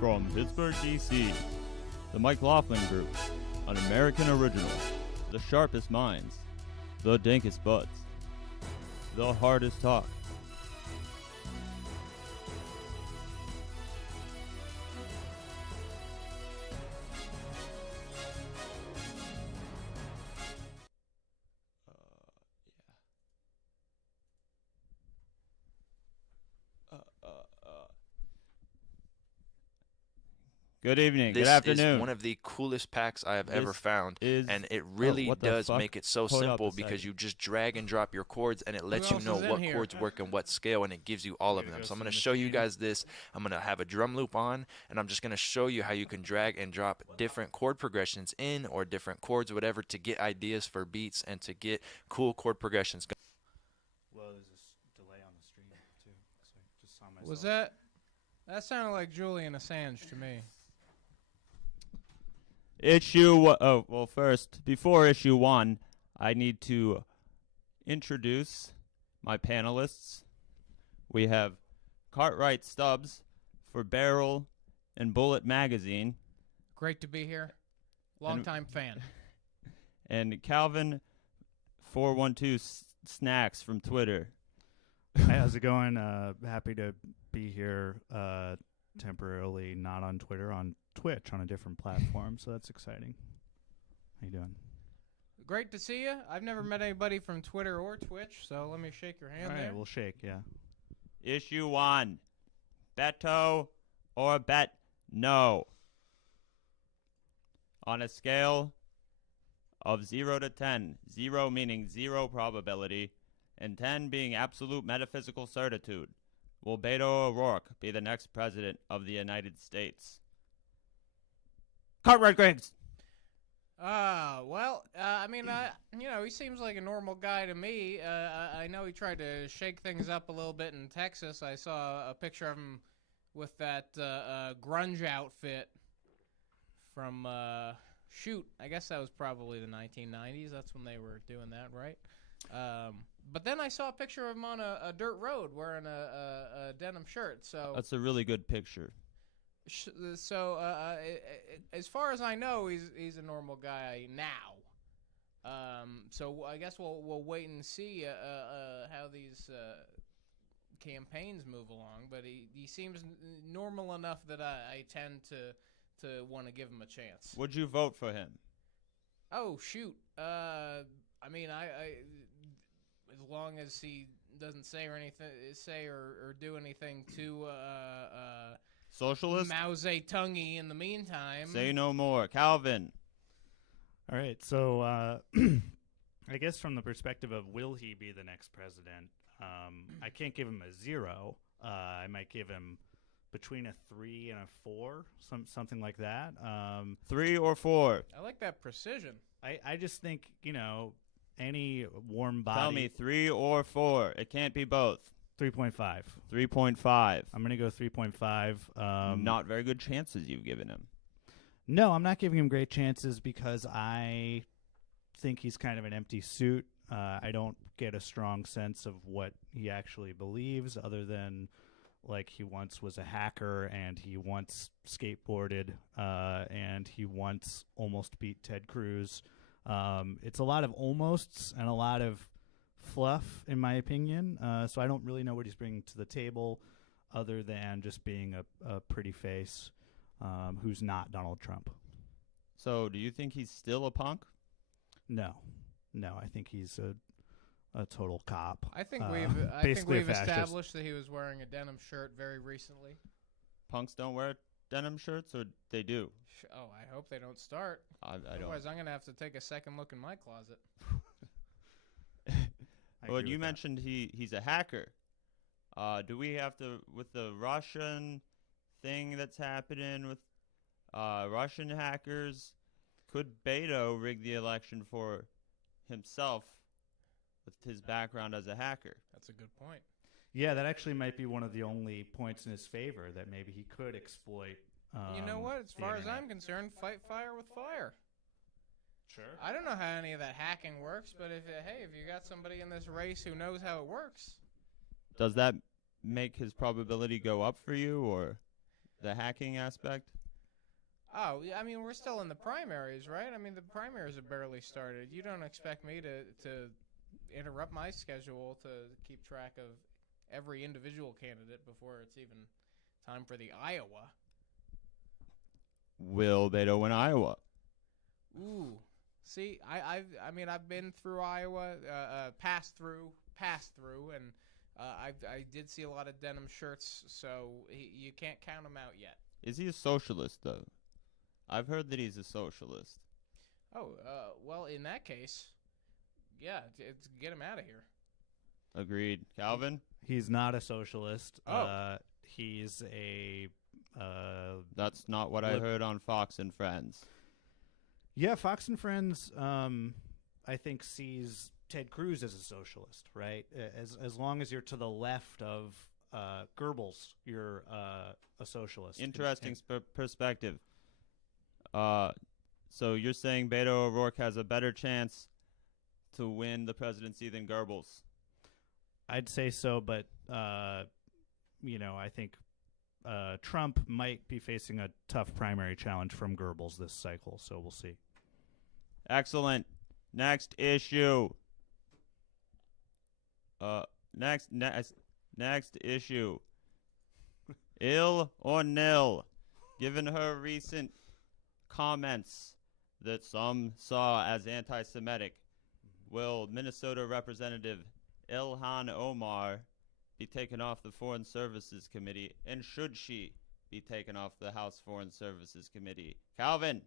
From Pittsburgh, D.C., the MikeLaughlin Group, an American original, the sharpest minds, the dankest buds, the hardest talk. Good evening, good afternoon. This is one of the coolest packs I have ever found, and it really does make it so simple because you just drag and drop your chords, and it lets you know what chords work and what scale, and it gives you all of them. So I'm going to show you guys this. I'm going to have a drum loop on, and I'm just going to show you how you can drag and drop different chord progressions in or different chords, whatever, to get ideas for beats and to get cool chord progressions. Well, there's a delay on the stream, too, so I just saw myself. Was that sounded like Julian Assange to me. First, before issue 1, I need to introduce my panelists. We have Cartwright Stubbs for Barrel and Bullet Magazine. Great to be here. Long-time fan. And Calvin 412 Snacks from Twitter. Hey, how's it going? Happy to be here temporarily, not on Twitter, on Twitch, on a different platform, so that's exciting. How you doing? Great to see you. I've never met anybody from Twitter or Twitch, so let me shake your hand. All right, there. we'll shake, yeah. Issue 1. Beto or bet no. On a scale of 0 to 10, 0 meaning 0 probability, and 10 being absolute metaphysical certitude, will Beto O'Rourke be the next president of the United States? Cartwright Griggs. He seems like a normal guy to me. I know he tried to shake things up a little bit in Texas. I saw a picture of him with that grunge outfit from, I guess that was probably the 1990s. That's when they were doing that, right? But then I saw a picture of him on a dirt road wearing a denim shirt. So that's a really good picture. So, as far as I know, he's a normal guy now. So I guess we'll wait and see how these campaigns move along. But he seems normal enough that I tend to want to give him a chance. Would you vote for him? Oh shoot! I as long as he doesn't say or do anything too socialist? Mao Zedong-y in the meantime. Say no more. Calvin. All right, so I guess from the perspective of will he be the next president, I can't give him a 0. I might give him between a 3 and a 4, something like that. 3 or 4. I like that precision. I just think, any warm body. Tell me 3 or 4. It can't be both. 3.5. 3.5. I'm going to go 3.5. Not very good chances you've given him. No, I'm not giving him great chances because I think he's kind of an empty suit. I don't get a strong sense of what he actually believes other than like he once was a hacker and he once skateboarded and he once almost beat Ted Cruz. It's a lot of almosts and a lot of fluff, in my opinion. So I don't really know what he's bringing to the table. other than just being a pretty face who's not Donald Trump. So, do you think he's still a punk? No, I think he's a total cop. I think we've established that he was wearing a denim shirt very recently. Punks don't wear denim shirts, or they do? Oh, I hope they don't start. I don't. Otherwise, I'm gonna have to take a second look in my closet. Well, you mentioned he's a hacker. Do we have to, with the Russian thing that's happening with Russian hackers, could Beto rig the election for himself with his background as a hacker? That's a good point. Yeah, that actually might be one of the only points in his favor, that maybe he could exploit. You know what? As far as I'm concerned, fight fire with fire. Sure. I don't know how any of that hacking works, but if you got somebody in this race who knows how it works. Does that make his probability go up for you, or the hacking aspect? Oh, I mean, we're still in the primaries, right? I mean, the primaries have barely started. You don't expect me to interrupt my schedule to keep track of every individual candidate before it's even time for the Iowa. Will Beto win Iowa? Ooh. See, I've been through Iowa, passed through, and I did see a lot of denim shirts, so you can't count him out yet. Is he a socialist, though? I've heard that he's a socialist. Oh, well, in that case, yeah, get him out of here. Agreed. Calvin? He's not a socialist. Oh. He's a... That's not what I heard on Fox and Friends. Yeah, Fox and Friends, I think, sees Ted Cruz as a socialist, right? As long as you're to the left of Goebbels, you're a socialist. Interesting perspective. So you're saying Beto O'Rourke has a better chance to win the presidency than Goebbels? I'd say so, but I think Trump might be facing a tough primary challenge from Goebbels this cycle, so we'll see. Excellent. Next issue. Next issue. Ill or nil? Given her recent comments that some saw as anti-Semitic, will Minnesota Representative Ilhan Omar be taken off the Foreign Services Committee, and should she be taken off the House Foreign Services Committee? Calvin?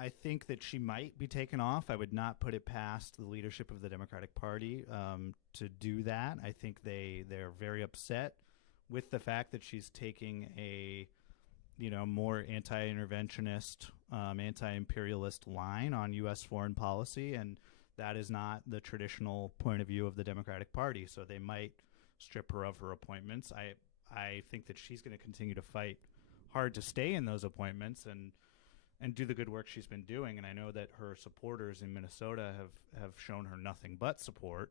I think that she might be taken off. I would not put it past the leadership of the Democratic Party to do that. I think they're very upset with the fact that she's taking a more anti-interventionist, anti-imperialist line on U.S. foreign policy, and that is not the traditional point of view of the Democratic Party. So they might strip her of her appointments. I think that she's going to continue to fight hard to stay in those appointments and do the good work she's been doing. And I know that her supporters in Minnesota have shown her nothing but support.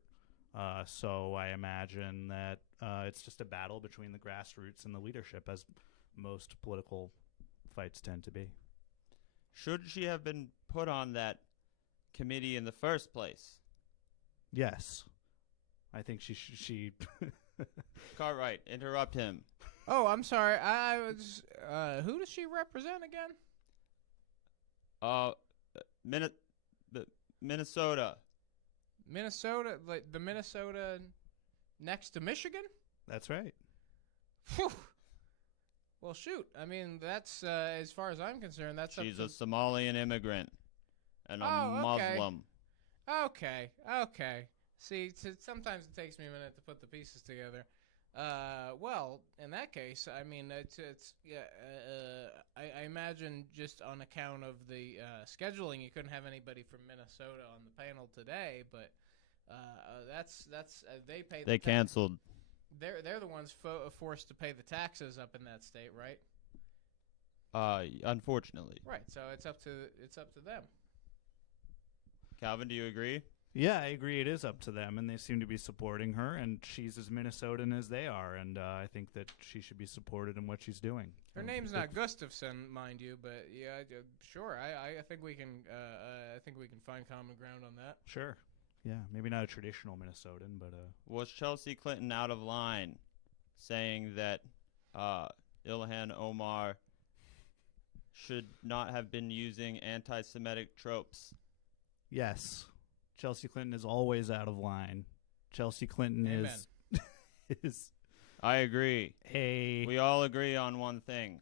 So I imagine that it's just a battle between the grassroots and the leadership, as most political fights tend to be. Should she have been put on that committee in the first place? Yes. I think she Cartwright, interrupt him. Oh, I'm sorry. I was who does she represent again? Minnesota. Minnesota, like the Minnesota next to Michigan? That's right. Whew. Well, shoot. I mean, that's as far as I'm concerned. She's a Somalian immigrant and a Muslim. Okay. See, sometimes it takes me a minute to put the pieces together. Well, in that case, I mean, I imagine just on account of the scheduling, you couldn't have anybody from Minnesota on the panel today. But they pay. They canceled. They're the ones forced to pay the taxes up in that state, right? Unfortunately. Right. So it's up to them. Calvin, do you agree? Yeah, I agree. It is up to them, and they seem to be supporting her, and she's as Minnesotan as they are, and I think that she should be supported in what she's doing. Her name's not Gustafson, mind you, but yeah, sure. I think we can. I think we can find common ground on that. Sure. Yeah, maybe not a traditional Minnesotan, but was Chelsea Clinton out of line saying that Ilhan Omar should not have been using anti-Semitic tropes? Yes. Chelsea Clinton is always out of line. Chelsea Clinton is I agree. We all agree on one thing.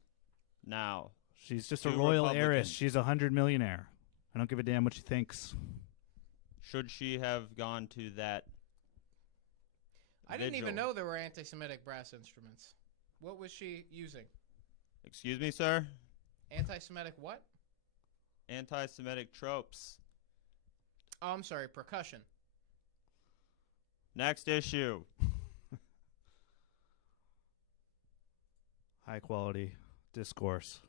Now, she's just a royal heiress. She's a 100 millionaire. I don't give a damn what she thinks. Should she have gone to that? I didn't even know there were anti-Semitic brass instruments. What was she using? Excuse me, sir? Anti-Semitic what? Anti-Semitic tropes. Oh, I'm sorry, percussion. Next issue. High quality discourse.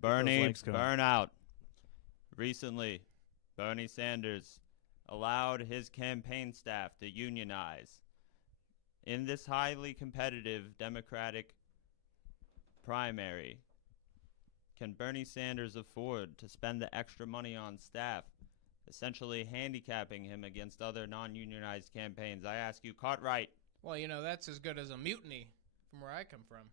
Bernie burnout. Recently, Bernie Sanders allowed his campaign staff to unionize. In this highly competitive Democratic primary, can Bernie Sanders afford to spend the extra money on staff, essentially handicapping him against other non-unionized campaigns? I ask you, Cartwright. Well, that's as good as a mutiny from where I come from.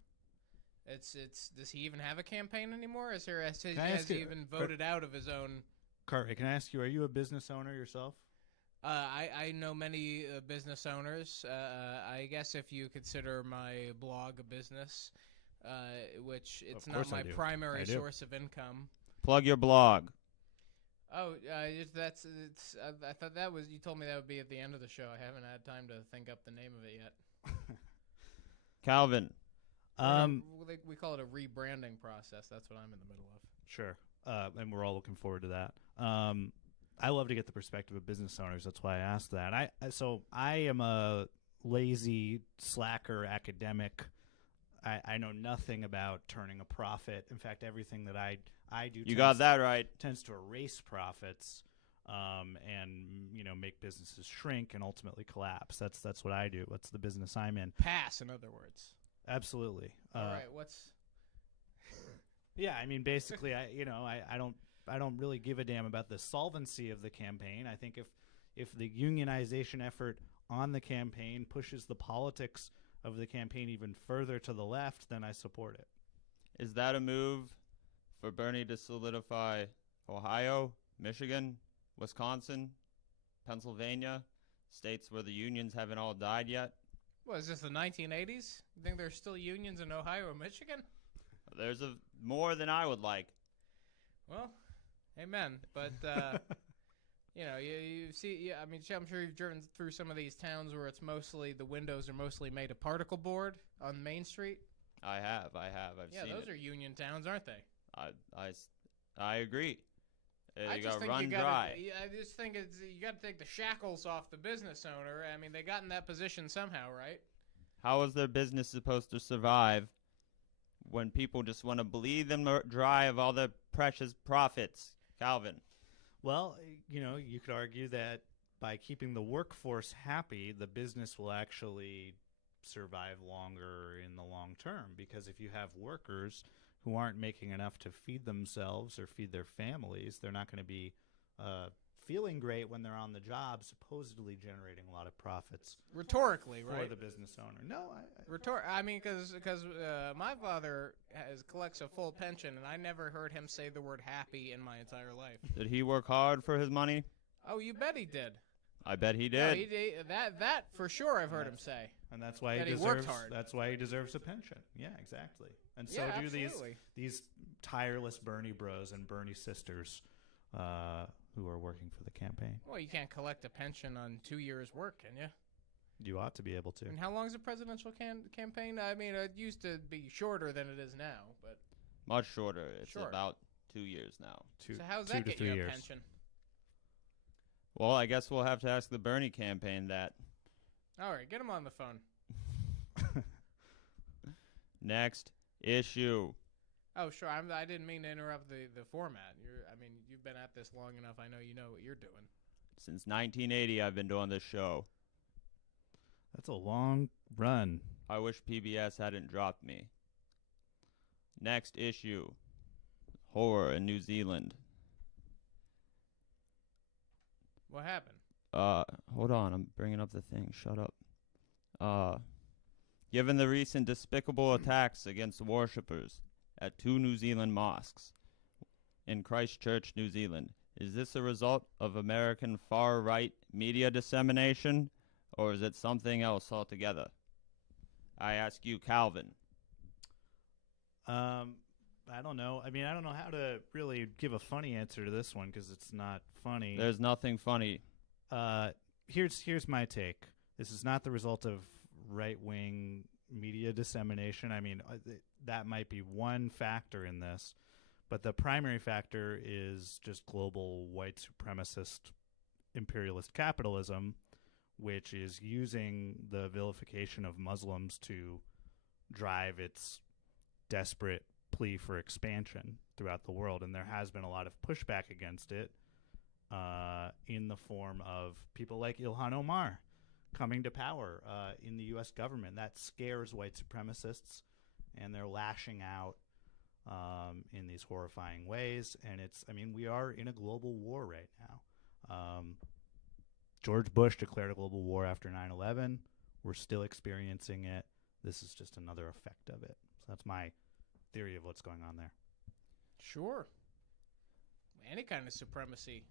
Does he even have a campaign anymore? Has he even voted out of his own? Cartwright, can I ask you, are you a business owner yourself? I know many business owners. I guess if you consider my blog a business, which it's not my primary source of income. Plug your blog. Oh, I thought that was, you told me that would be at the end of the show. I haven't had time to think up the name of it yet. Calvin. We call it a rebranding process. That's what I'm in the middle of. Sure. And we're all looking forward to that. I love to get the perspective of business owners. That's why I asked that. I am a lazy, slacker academic. I know nothing about turning a profit. In fact, everything that I do got that right. Tends to erase profits and make businesses shrink and ultimately collapse. That's what I do. That's the business I'm in. Pass, in other words. Absolutely. All right. Yeah, I mean, basically, I don't really give a damn about the solvency of the campaign. I think if the unionization effort on the campaign pushes the politics of the campaign even further to the left, then I support it. Is that a move for Bernie to solidify Ohio, Michigan, Wisconsin, Pennsylvania, states where the unions haven't all died yet? What, is this the 1980s? You think there's still unions in Ohio or Michigan? There's more than I would like. Well, amen. But, you see, I mean, I'm sure you've driven through some of these towns where it's mostly, the windows are mostly made of particle board on Main Street. I have. I've seen it. Yeah, those are union towns, aren't they? I agree. I just think you got to take the shackles off the business owner. I mean, they got in that position somehow, right? How is their business supposed to survive when people just want to bleed them dry of all their precious profits? Calvin. Well, you could argue that by keeping the workforce happy, the business will actually survive longer in the long term. Because if you have workers who aren't making enough to feed themselves or feed their families, they're not going to be feeling great when they're on the job, supposedly generating a lot of profits. Rhetorically, for right? For the business owner. No, I mean, because my father collects a full pension, and I never heard him say the word happy in my entire life. Did he work hard for his money? Oh, you bet he did. I bet he did. No, that for sure I've heard him say. And that's why he worked hard. That's why he deserves a pension. Yeah, exactly. And so do these tireless Bernie bros and Bernie sisters who are working for the campaign. Well, you can't collect a pension on 2 years' work, can you? You ought to be able to. And how long is a presidential campaign? I mean, it used to be shorter than it is now, but much shorter. It's about 2 years now. So how's that get you a pension? Well, I guess we'll have to ask the Bernie campaign that. All right, get him on the phone. Next issue. Oh, sure. I didn't mean to interrupt the format. You've been at this long enough. I know you know what you're doing. Since 1980, I've been doing this show. That's a long run. I wish PBS hadn't dropped me. Next issue. Horror in New Zealand. What happened? Hold on. I'm bringing up the thing. Shut up. Given the recent despicable attacks against worshippers at 2 New Zealand mosques in Christchurch, New Zealand, is this a result of American far-right media dissemination, or is it something else altogether? I ask you, Calvin. I don't know. I mean, I don't know how to really give a funny answer to this one because it's not funny. There's nothing funny. Here's my take. This is not the result of right-wing media dissemination. I mean, that might be one factor in this, but the primary factor is just global white supremacist imperialist capitalism, which is using the vilification of Muslims to drive its desperate plea for expansion throughout the world. And there has been a lot of pushback against it in the form of people like Ilhan Omar coming to power in the U.S. government. That scares white supremacists, and they're lashing out in these horrifying ways. And we are in a global war right now. George Bush declared a global war after 9/11. We're still experiencing it. This is just another effect of it. So that's my theory of what's going on there. Sure. Any kind of supremacy.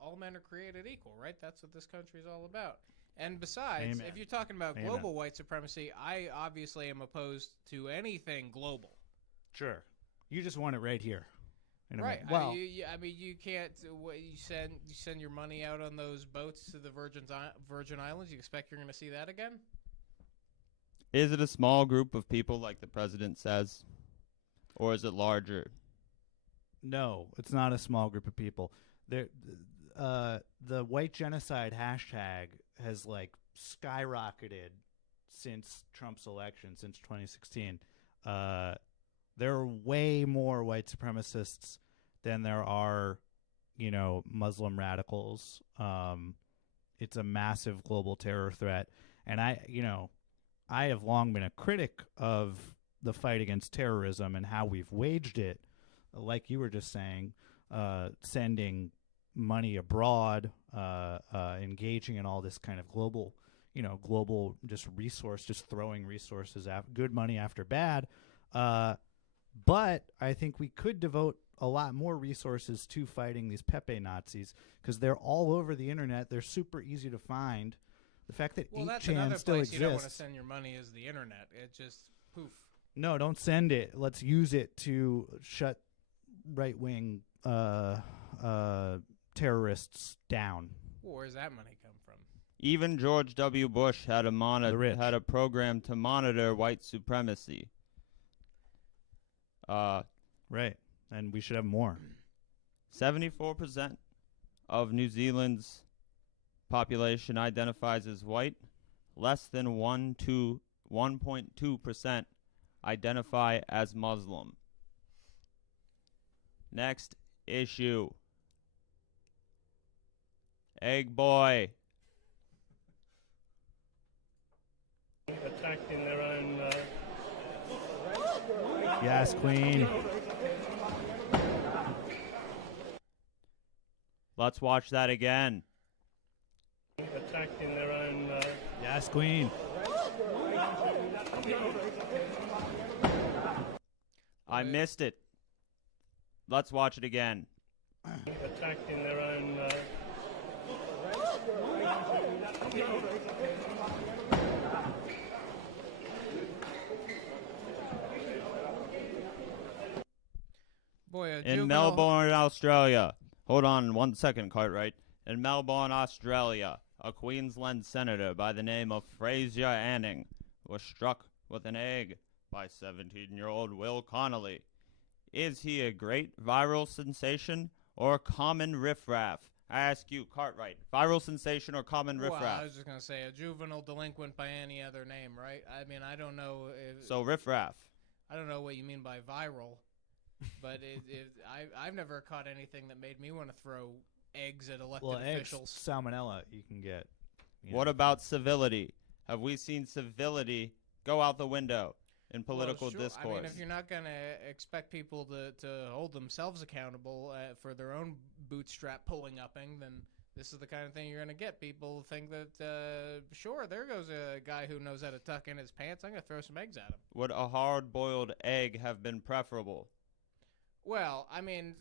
All men are created equal, right? That's what this country is all about. And besides, Amen. If you're talking about Amen. global white supremacy, I obviously am opposed to anything global. Sure. You just want it right here. Right. Well, you can't. You send your money out on those boats to the Virgin Islands. You expect you're going to see that again? Is it a small group of people like the president says, or is it larger? no, it's not a small group of people. The white genocide hashtag has skyrocketed since Trump's election, since 2016. There are way more white supremacists than there are, Muslim radicals. It's a massive global terror threat. And I have long been a critic of the fight against terrorism and how we've waged it, like you were just saying, sending money abroad, engaging in all this kind of global just throwing resources, good money after bad. But I think we could devote a lot more resources to fighting these Pepe Nazis because they're all over the internet. They're super easy to find. The fact that 8chan still exists. You don't want to send your money is the internet. It just poof. No, don't send it. Let's use it to shut right-wing terrorists down. Well, where's that money come from? Even George W. Bush had a program to monitor white supremacy. Right, and we should have more. 74% of New Zealand's population identifies as white. Less than 1.2% identify as Muslim. Next issue. Eggboy. Attacked in their own... Yes, Queen. Let's watch that again. Attacked in their own... Yes, Queen. I missed it. Let's watch it again. Attacked in their own... Boy, in Melbourne, Australia. Hold on 1 second, Cartwright. In Melbourne, Australia, a Queensland senator by the name of Fraser Anning was struck with an egg by 17-year-old Will Connolly. Is he a great viral sensation or common riffraff? I ask you, Cartwright, viral sensation or common riffraff? Well, I was just going to say a juvenile delinquent by any other name, right? I mean, I don't know if... So riffraff. I don't know what you mean by viral, but I've never caught anything that made me want to throw eggs at elected officials. Salmonella you can get. What about civility? Have we seen civility go out the window in political discourse? I mean, if you're not going to expect people to hold themselves accountable for their own bootstrap pulling upping, then this is the kind of thing you're going to get. People think that, sure, there goes a guy who knows how to tuck in his pants. I'm going to throw some eggs at him. Would a hard-boiled egg have been preferable? Well, I mean,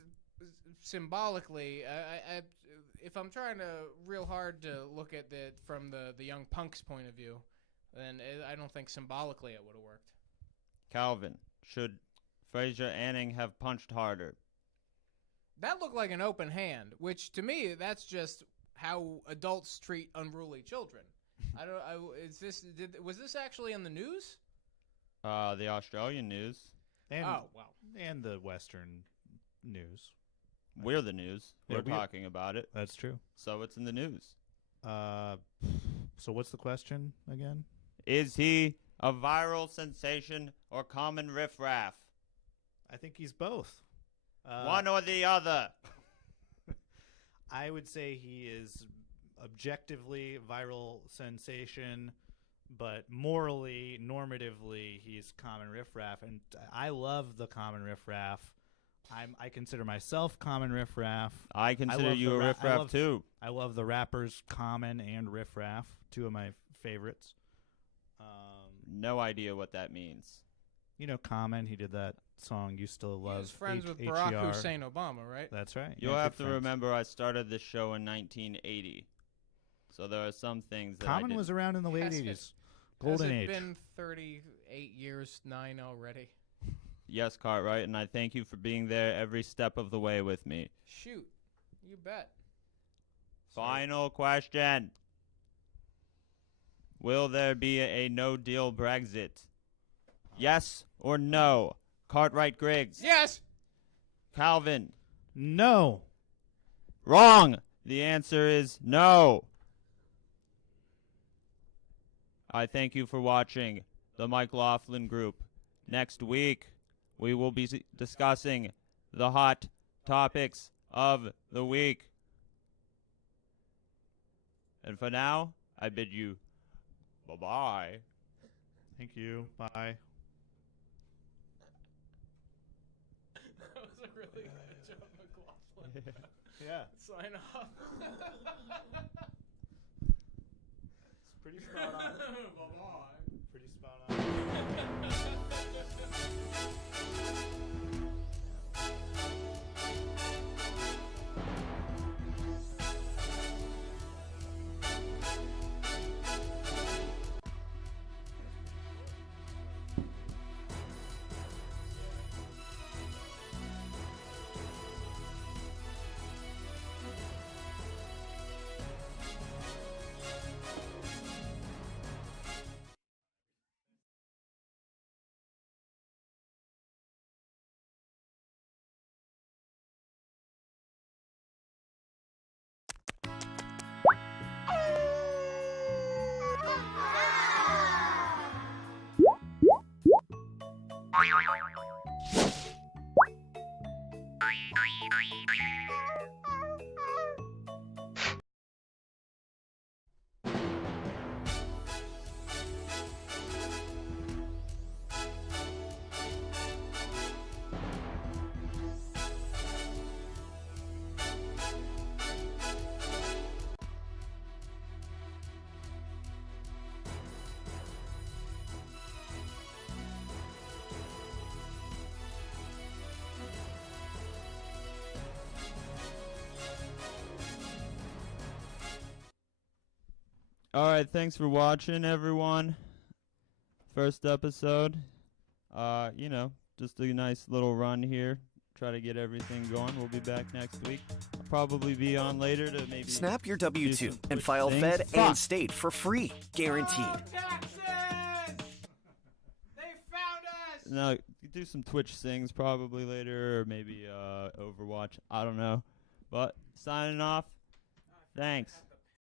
symbolically, if I'm trying to real hard to look at it from the young punk's point of view, then I don't think symbolically it would have worked. Calvin, should Fraser Anning have punched harder? That looked like an open hand, which to me, that's just how adults treat unruly children. Was this actually in the news? The Australian news. And, oh, wow. And the Western news. We're the news. Yeah, We're talking about it. That's true. So it's in the news. So what's the question again? Is he a viral sensation or common riffraff? I think he's both. One or the other. I would say he is objectively viral sensation, but morally, normatively, he's common riffraff. And I love the common riffraff. I consider myself common riffraff. I consider you a riffraff too. I love the rappers Common and Riffraff, two of my favorites. No idea what that means. You know Common, he did that song You Still Love. He was friends with Barack Hussein Obama, right? That's right. You'll have to remember I started this show in 1980. So there are some things that Common was around in the late 80s. Golden age. Has it been 38 years, 9 already? Yes, Cartwright, and I thank you for being there every step of the way with me. Shoot. You bet. Final question. Will there be a no-deal Brexit? Yes or no? Cartwright Griggs. Yes. Calvin. No. Wrong. The answer is no. I thank you for watching the MikeLaughlin Group. Next week, we will be discussing the hot topics of the week. And for now, I bid you bye-bye. Thank you. Bye. That was a really good job, MikeLaughlin. Yeah. Sign off. It's pretty spot on. Bye-bye. Pretty spot on. All right, thanks for watching, everyone. First episode. You know, just a nice little run here. Try to get everything going. We'll be back next week. I'll probably be on later to maybe snap your W-2 and file things. Fed and state for free, guaranteed. Oh, Texas! They found us! Now, do some Twitch things probably later, or maybe Overwatch. I don't know. But signing off. Thanks.